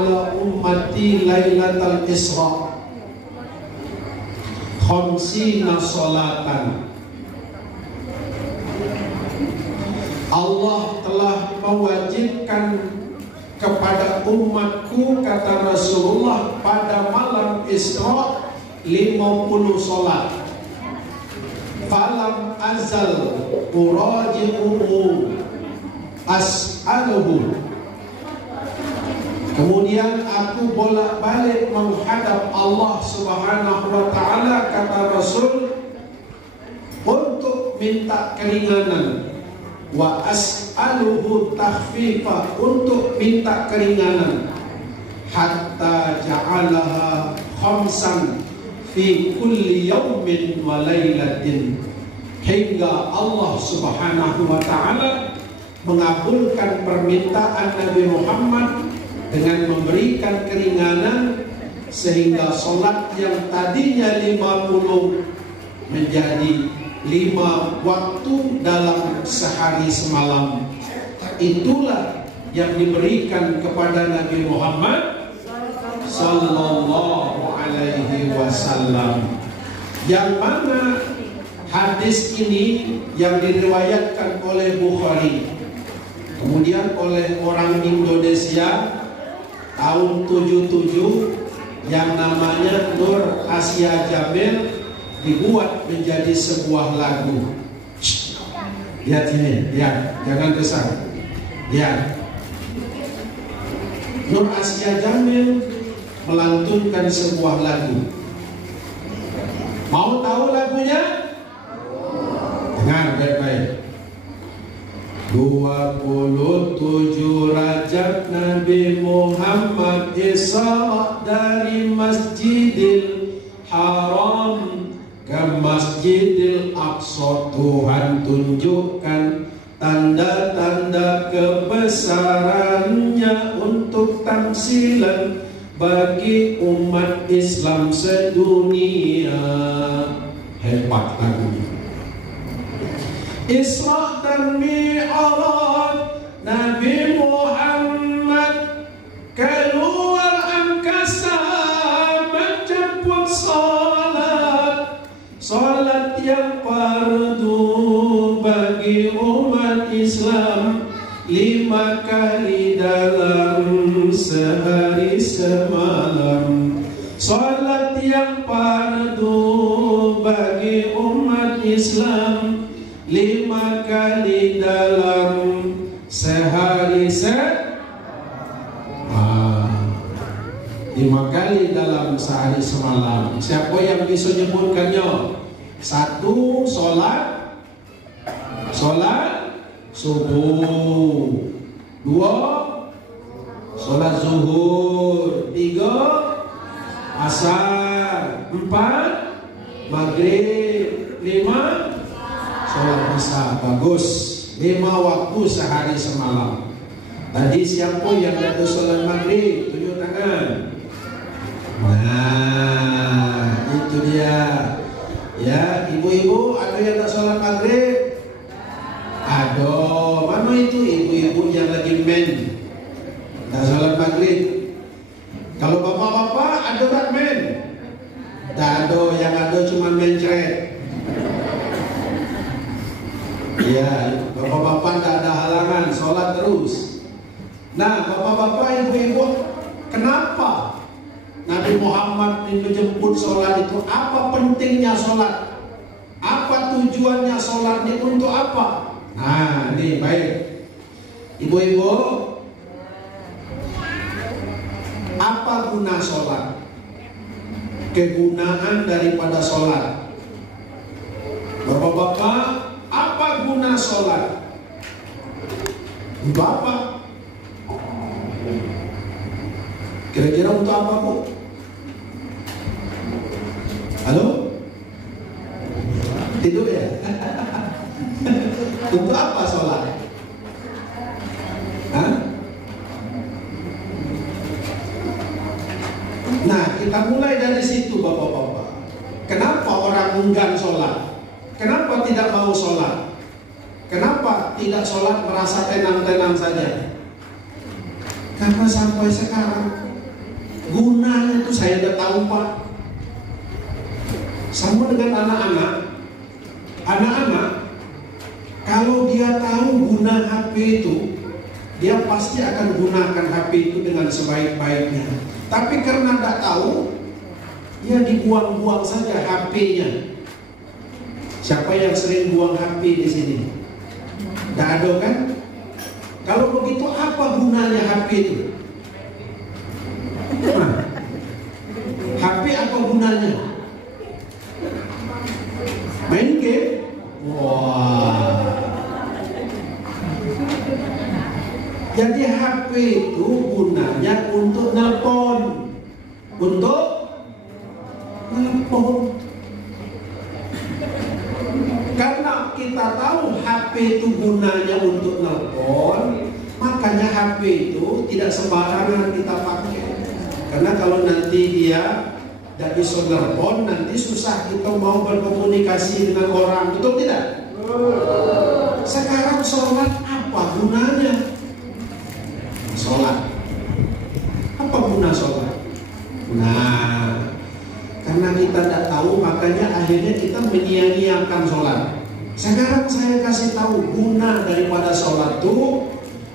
ala ummati lailatal Isra khamsina salatan. Allah telah mewajibkan kepada umatku, kata Rasulullah, pada malam Isra 50 salat. Falam azal uraji'uhu as'aluhu. Kemudian aku bolak-balik menghadap Allah Subhanahu wa ta'ala, kata Rasul, untuk minta keringanan. Wa as'aluhu takhfifa, untuk minta keringanan. Hatta ja'alaha khamsan fi kulli yawmin wa laylatin, hingga Allah Subhanahu wa ta'ala mengabulkan permintaan Nabi Muhammad dengan memberikan keringanan, sehingga sholat yang tadinya 50 menjadi 5 waktu dalam sehari semalam. Itulah yang diberikan kepada Nabi Muhammad sallallahu alaihi wasallam, yang mana hadis ini yang diriwayatkan oleh Bukhari, kemudian oleh orang Indonesia tahun 77 yang namanya Nur Asia Jamil, dibuat menjadi sebuah lagu. Lihat ini, lihat, jangan kesal. Lihat, Nur Asia Jamil melantunkan sebuah lagu. Mau tahu lagunya? Dengar baik-baik. 27 Rajab Nabi Muhammad Isra dari Masjidil Haram ke Masjidil Aqsa. Tuhan tunjukkan tanda-tanda kebesarannya untuk tamsilan bagi umat Islam sedunia. Hebat lagunya. Isra dan Mi'raj Nabi Muhammad keluar angkasa menjemput salat, salat yang fardu bagi umat Islam 5 kali dalam sehari semalam. Salat yang fardu bagi umat Islam 5 kali dalam sehari 5 kali dalam sehari semalam. Siapa yang bisa menyebutkannya? 1. Solat subuh. 2. Solat zuhur. 3. Asar. 4. Maghrib. 5. Sholat isya. Bagus. 5 waktu sehari semalam. Tadi siapa yang ada sholat maghrib? Tunjuk tangan. Nah, itu dia. Ya, ibu-ibu ada yang tak sholat maghrib? Ada. Mana itu ibu-ibu yang lagi men tak sholat maghrib? Kalau bapak-bapak ada tak men? Tak ada. Yang ada cuma mencret. Ya, bapak-bapak tidak ada halangan, sholat terus. Nah, bapak-bapak, ibu-ibu, kenapa Nabi Muhammad menjemput sholat itu? Apa pentingnya sholat? Apa tujuannya sholat ini, untuk apa? Nah, ini baik. Ibu-ibu, apa guna sholat? Kegunaan daripada sholat. Bapak-bapak, apa guna sholat? Untuk apa? Kira-kira untuk apa, Bu? Halo? Tidur ya? Untuk apa sholat? Hah? Nah, kita mulai dari situ, Bapak-bapak. Kenapa orang enggan sholat? Kenapa tidak mau sholat? Kenapa tidak sholat merasa tenang-tenang saja? Karena sampai sekarang gunanya itu saya udah tahu Pak. Sama dengan anak-anak. Anak-anak kalau dia tahu guna HP itu, dia pasti akan gunakan HP itu dengan sebaik-baiknya. Tapi karena tidak tahu, ya dibuang-buang saja HP-nya. Siapa yang sering buang HP di sini? Tidak ada kan? Kalau begitu apa gunanya HP itu? Nah, HP apa gunanya? Main game? Wah. Jadi HP itu gunanya untuk nelpon. Untuk nelpon. Karena kita tahu HP itu gunanya untuk nelpon, makanya HP itu tidak sembarangan kita pakai. Karena kalau nanti dia tidak bisa nelpon, nanti susah kita mau berkomunikasi dengan orang, betul tidak? Sekarang sholat apa gunanya? Sholat apa guna sholat? Nah, karena kita tidak tahu, makanya akhirnya kita menyia-nyiakan sholat. Sekarang saya kasih tahu guna daripada sholat itu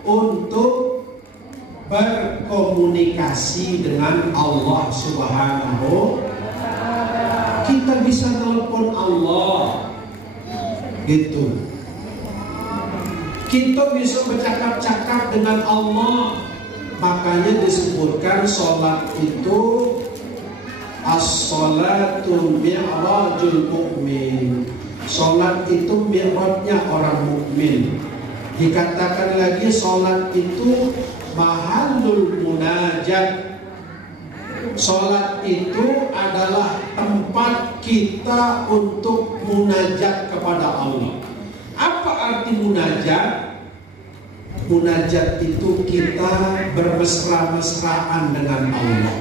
untuk berkomunikasi dengan Allah Subhanahu. Kita bisa telepon Allah, gitu. Kita bisa bercakap-cakap dengan Allah. Makanya disebutkan sholat itu as-sholatu mi'rajul mu'min. Sholat itu mi'rajnya orang mukmin. Dikatakan lagi sholat itu mahallul munajat. Sholat itu adalah tempat kita untuk munajat kepada Allah. Apa arti munajat? Munajat itu kita bermesra-mesraan dengan Allah,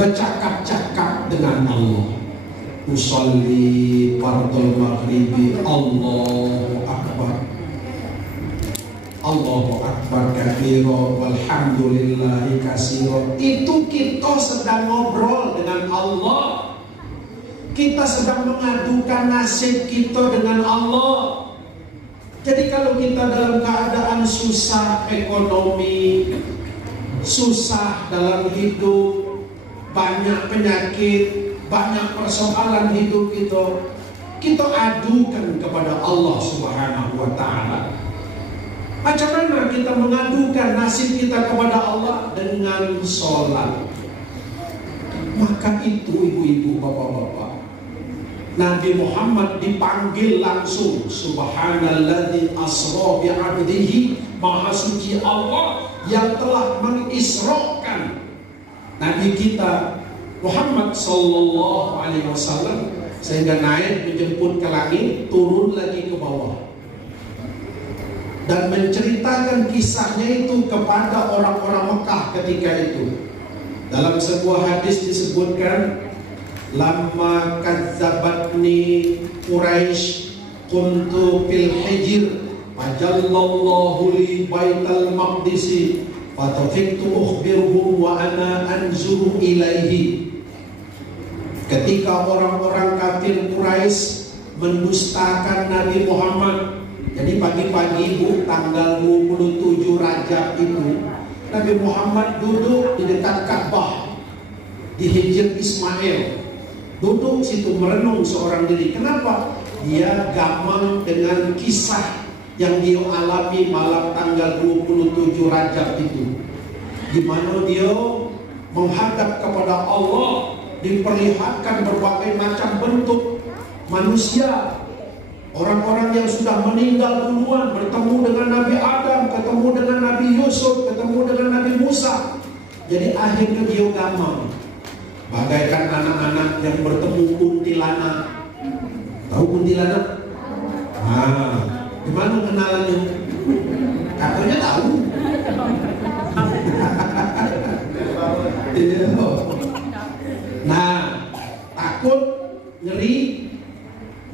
bercakap-cakap dengan Allah. Usolli fardul maghribi, Allahu akbar, Allahu akbar kabira walhamdulillahi katsira. Itu kita sedang ngobrol dengan Allah. Kita sedang mengadukan nasib kita dengan Allah. Jadi kalau kita dalam keadaan susah ekonomi, susah dalam hidup, banyak penyakit, banyak persoalan hidup kita adukan kepada Allah Subhanahu wa ta'ala. Macam mana kita mengadukan nasib kita kepada Allah? Dengan sholat. Maka itu ibu-ibu, bapak-bapak, Nabi Muhammad dipanggil langsung, Subhanalladzi asra bi'abdihi, Maha suci Allah yang telah mengisrokan Nabi kita Muhammad sallallahu alaihi wasallam, sehingga naik menjemput ke langit, turun lagi ke bawah, dan menceritakan kisahnya itu kepada orang-orang Mekah ketika itu. Dalam sebuah hadis disebutkan, lamma kadzabatni Quraisy kuntu fil hijr fajallallahu li baital maqdis fatafiktu ukhbiruhum wa ana anzuru ilaihi. Ketika orang-orang kafir Quraisy mendustakan Nabi Muhammad, jadi pagi-pagi Bu, tanggal 27 Rajab itu, Nabi Muhammad duduk di dekat Ka'bah di Hijr Ismail. Duduk situ merenung seorang diri. Kenapa? Dia gamang dengan kisah yang dia alami malam tanggal 27 Rajab itu, di mana dia menghadap kepada Allah, diperlihatkan berbagai macam bentuk manusia. Orang-orang yang sudah meninggal duluan bertemu dengan Nabi Adam, ketemu dengan Nabi Yusuf, ketemu dengan Nabi Musa. Jadi akhirnya dia gamang bagaikan anak-anak yang bertemu kuntilanak. Tahu kuntilanak? Nah, gimana kenalannya? Katanya tahu. Nah, takut, ngeri,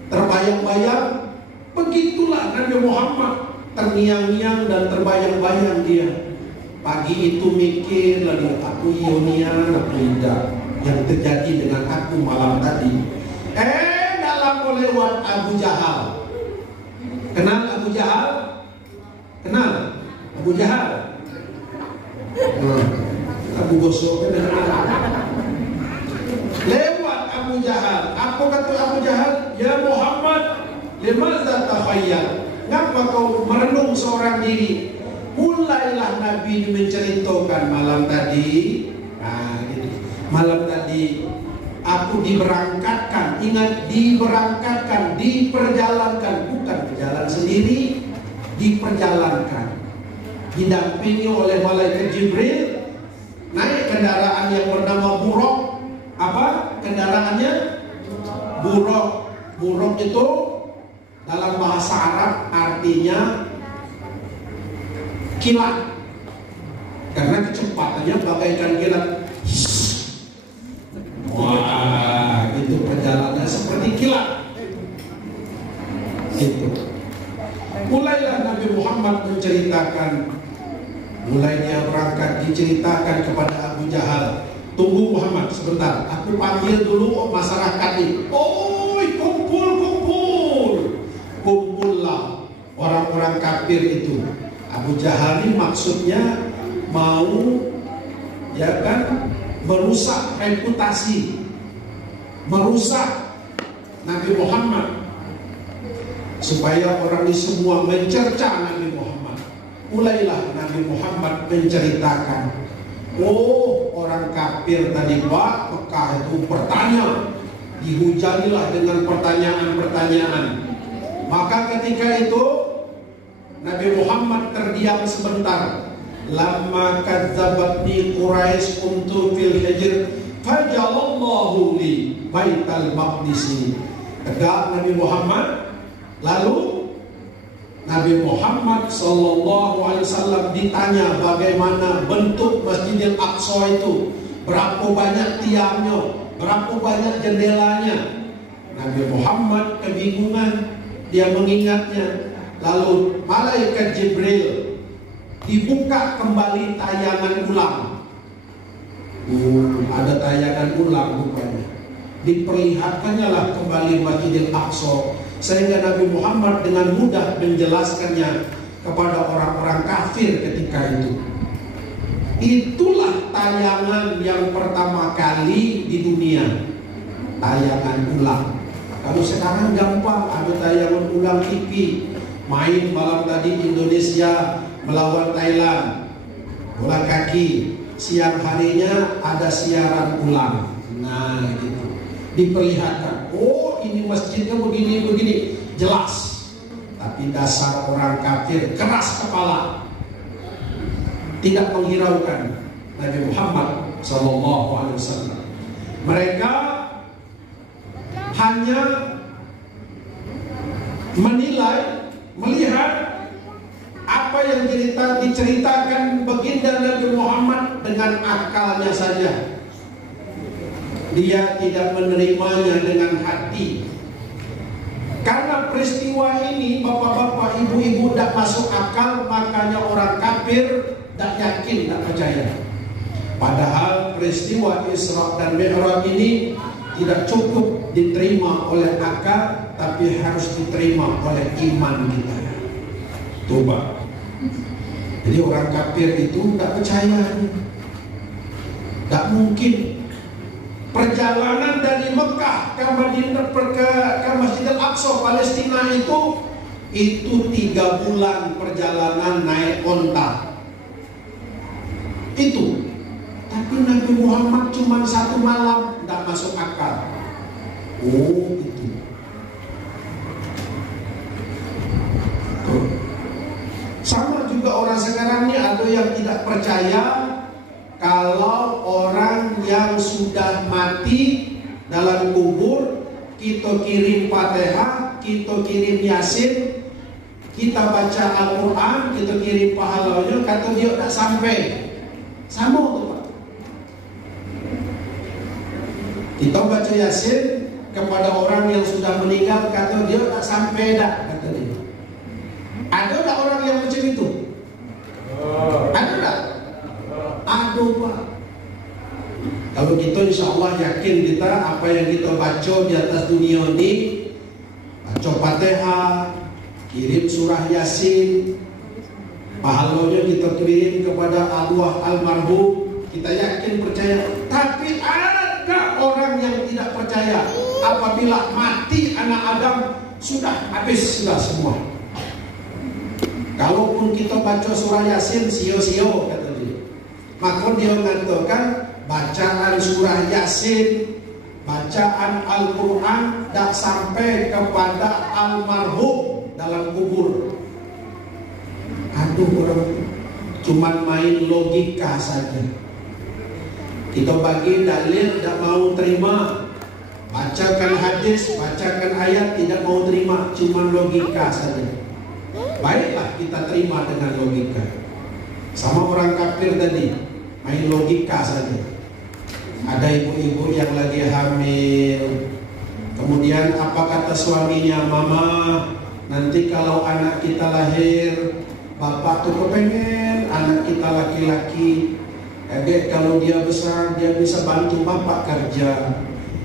terbayang-bayang. Begitulah Nabi Muhammad, terngiang-ngiang dan terbayang-bayang dia. Pagi itu mikir lagi, aku Ionian, aku tidak. Yang terjadi dengan aku malam tadi. Dalam lewat Abu Jahal. Kenal Abu Jahal? Kenal Abu Jahal? Abu Gosok kan? Lewat Abu Jahal. Apa kata Abu Jahal? Ya Muhammad, limadza takhayyal? Ngapa kau merenung seorang diri? Mulailah Nabi menceritakan malam tadi. Gitu. Malam tadi aku diberangkatkan. Ingat, diberangkatkan, diperjalankan, bukan berjalan sendiri, diperjalankan. Didampingi oleh malaikat Jibril, naik kendaraan yang bernama Buraq. Apa kendaraannya? Buraq. Buraq itu dalam bahasa Arab artinya kilat, karena kecepatannya bagaikan kilat. Wah, itu perjalanannya seperti kilat. Itu. Mulailah Nabi Muhammad menceritakan. Mulai dia berangkat diceritakan kepada Abu Jahal. Tunggu Muhammad sebentar, aku panggil dulu masyarakat ini. Oi, kumpul. Kumpullah orang-orang kafir itu. Abu Jahal ini maksudnya mau, ya kan, merusak reputasi, merusak Nabi Muhammad, supaya orang ini semua mencerca Nabi Muhammad. Mulailah Nabi Muhammad menceritakan, oh, orang kafir tadi Pak, Mekah itu bertanya, dihujanilah dengan pertanyaan-pertanyaan. Maka ketika itu Nabi Muhammad terdiam sebentar. Lamma kadzabatni Quraisy kuntu fil hijr fajalallahu li baital maqdis. Tegak Nabi Muhammad. Lalu Nabi Muhammad sallallahu alaihi wasallam ditanya bagaimana bentuk Masjidil Aqsa itu, berapa banyak tiangnya, berapa banyak jendelanya. Nabi Muhammad kebingungan, dia mengingatnya. Lalu malaikat Jibril dibuka kembali tayangan ulang. Ada tayangan ulang rupanya. Diperlihatkannya lah kembali Masjidil Aqsa, sehingga Nabi Muhammad dengan mudah menjelaskannya kepada orang-orang kafir ketika itu. Itulah tayangan yang pertama kali di dunia, tayangan ulang. Kalau sekarang gampang, ada tayangan ulang TV. Main malam tadi Indonesia melawan Thailand bola kaki, siang harinya ada siaran ulang. Nah gitu, diperlihatkan, oh ini masjidnya begini-begini, jelas. Tapi dasar orang kafir keras kepala, tidak menghiraukan Nabi Muhammad SAW. Mereka hanya menilai, melihat apa yang diceritakan baginda Nabi Muhammad dengan akalnya saja. Dia tidak menerimanya dengan hati. Karena peristiwa ini, bapak-bapak, ibu-ibu, tidak masuk akal, makanya orang kafir tidak yakin, tidak percaya. Padahal peristiwa Isra dan Mi'raj ini tidak cukup diterima oleh akal, tapi harus diterima oleh iman kita. Coba. Jadi orang kafir itu tidak percaya. Tidak mungkin. Perjalanan dari Mekah ke Madinah, ke Masjidil Aqsa Palestina itu 3 bulan perjalanan naik onta. Itu. Tapi Nabi Muhammad cuma 1 malam, tidak masuk akal. Oh, itu. Sama juga orang sekarang ini, ada yang tidak percaya kalau orang yang sudah mati dalam kubur, kita kirim Fatihah, kita kirim Yasin, kita baca Al-Quran, kita kirim pahalanya, kata dia tak sampai. Sama tuh Pak. Kita baca Yasin kepada orang yang sudah meninggal, kata dia tak sampai dah, kata dia. Ada tak orang yang macam itu? Ada tak? Kalau kita insya Allah yakin kita apa yang kita baca di atas dunia ini, baca Fatihah, kirim surah Yasin, pahalanya kita kirim kepada arwah almarhum, kita yakin percaya. Tapi ada orang yang tidak percaya. Apabila mati anak Adam, sudah habis sudah semua. Kalaupun kita baca surah Yasin sio-sio kata dia. Maka dia mengatakan bacaan surah Yasin, bacaan Al-Quran tak sampai kepada almarhum dalam kubur. Aduh, orang cuman main logika saja. Kita bagi dalil tak mau terima, bacakan hadis, bacakan ayat tidak mau terima, cuman logika saja. Baiklah kita terima dengan logika. Sama orang kafir tadi, main logika saja. Ada ibu-ibu yang lagi hamil, kemudian apa kata suaminya, mama nanti kalau anak kita lahir, bapak tuh kepengen anak kita laki-laki. Dek kalau dia besar dia bisa bantu bapak kerja.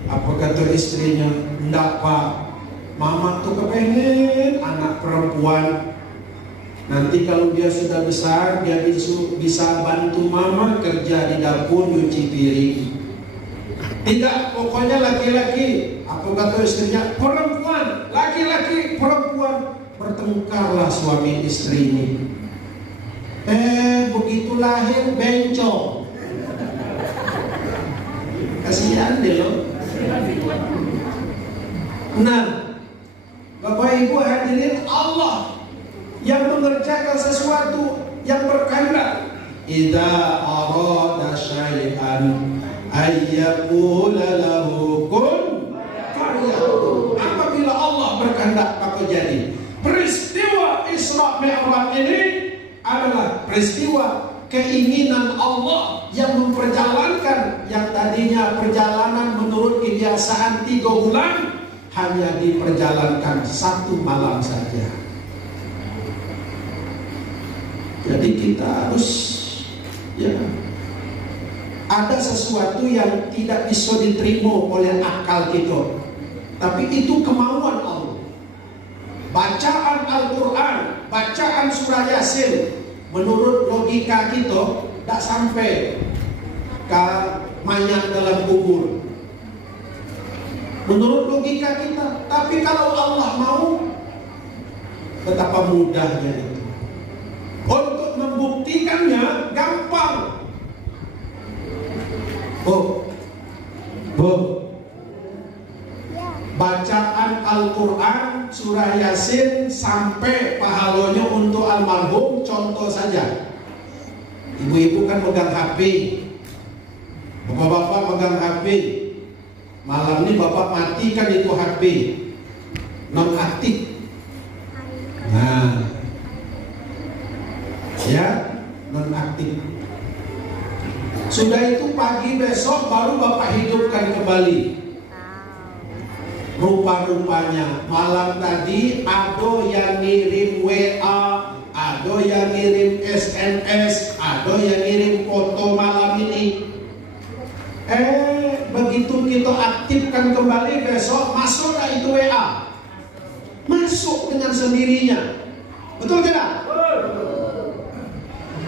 Apa kata istrinya, enggak pak, mama tuh kepengen anak perempuan. Nanti kalau dia sudah besar dia bisa bantu mama kerja di dapur nyuci piring. Tidak, pokoknya laki-laki. Apa kata istrinya, perempuan, laki-laki, perempuan. Bertengkarlah suami istri ini. Begitu lahir bencong. Kasihan deh loh. Nah, Bapak Ibu hadirin, Allah yang mengerjakan sesuatu yang berkehendak. Idza arada syai'an ayyaqula lahu kun fayakun. Apabila Allah berkehendak maka jadi. Peristiwa Isra Mi'raj ini adalah peristiwa keinginan Allah yang memperjalankan yang tadinya perjalanan menurut kebiasaan 3 bulan hanya diperjalankan 1 malam saja. Jadi kita harus ada sesuatu yang tidak bisa diterima oleh akal kita, tapi itu kemauan Allah. Bacaan Al-Quran, bacaan surah Yasin, menurut logika kita tak sampai ke mayat dalam kubur. Menurut logika kita, tapi kalau Allah mau, betapa mudahnya itu. Untuk membuktikannya gampang. Bacaan Al-Quran surah Yasin sampai pahalanya untuk almarhum. Contoh saja, ibu-ibu kan pegang HP, bapak-bapak pegang HP. Malam ini bapak matikan itu HP, nonaktif. Nah, ya, nonaktif. Sudah itu pagi besok baru bapak hidupkan kembali. Rupa-rupanya malam tadi ada yang ngirim WA, ada yang ngirim SMS, ada yang ngirim foto malam ini. Begitu kita aktifkan kembali besok, masuklah itu WA. Masuk dengan sendirinya. Betul tidak?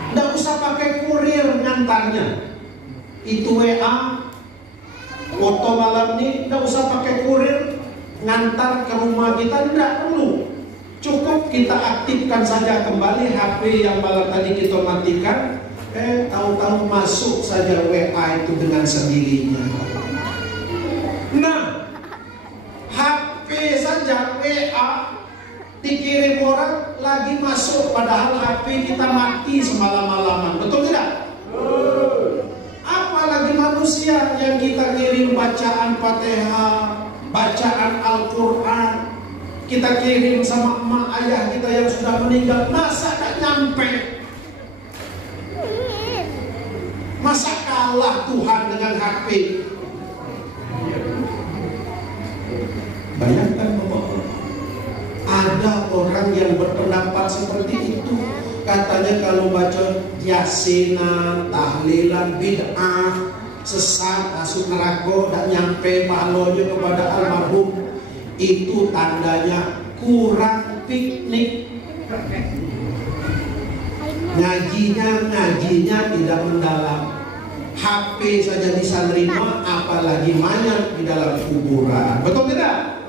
Tidak usah pakai kurir ngantarnya. Itu WA, foto malam ini, tidak usah pakai kurir ngantar ke rumah kita, tidak perlu. Cukup kita aktifkan saja kembali HP yang malam tadi kita matikan. Tahu-tahu masuk saja WA itu dengan sendirinya. Nah, HP saja WA dikirim orang lagi masuk, padahal HP kita mati semalam-malaman. Betul tidak? Apalagi manusia yang kita kirim bacaan Fatihah, bacaan Al-Quran, kita kirim sama emak ayah kita yang sudah meninggal, masa tak nyampe? Masa kalah Tuhan dengan HP? Bayangkan Bapak, ada orang yang berpendapat seperti itu. Katanya kalau baca yasinan, tahlilan, bid'ah. sesat, masuk neraka, dan nyampe pahalanya kepada almarhum, itu tandanya kurang piknik. Ngajinya tidak mendalam. HP saja bisa nerima, apalagi mayat di dalam kuburan. Betul tidak?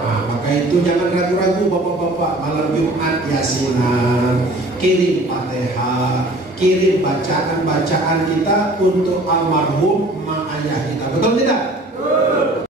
Nah, maka itu jangan ragu-ragu bapak-bapak, malam Jumat yasinan, kirim Fatihah, kirim bacaan-bacaan kita untuk almarhum mak ayah kita. Betul tidak?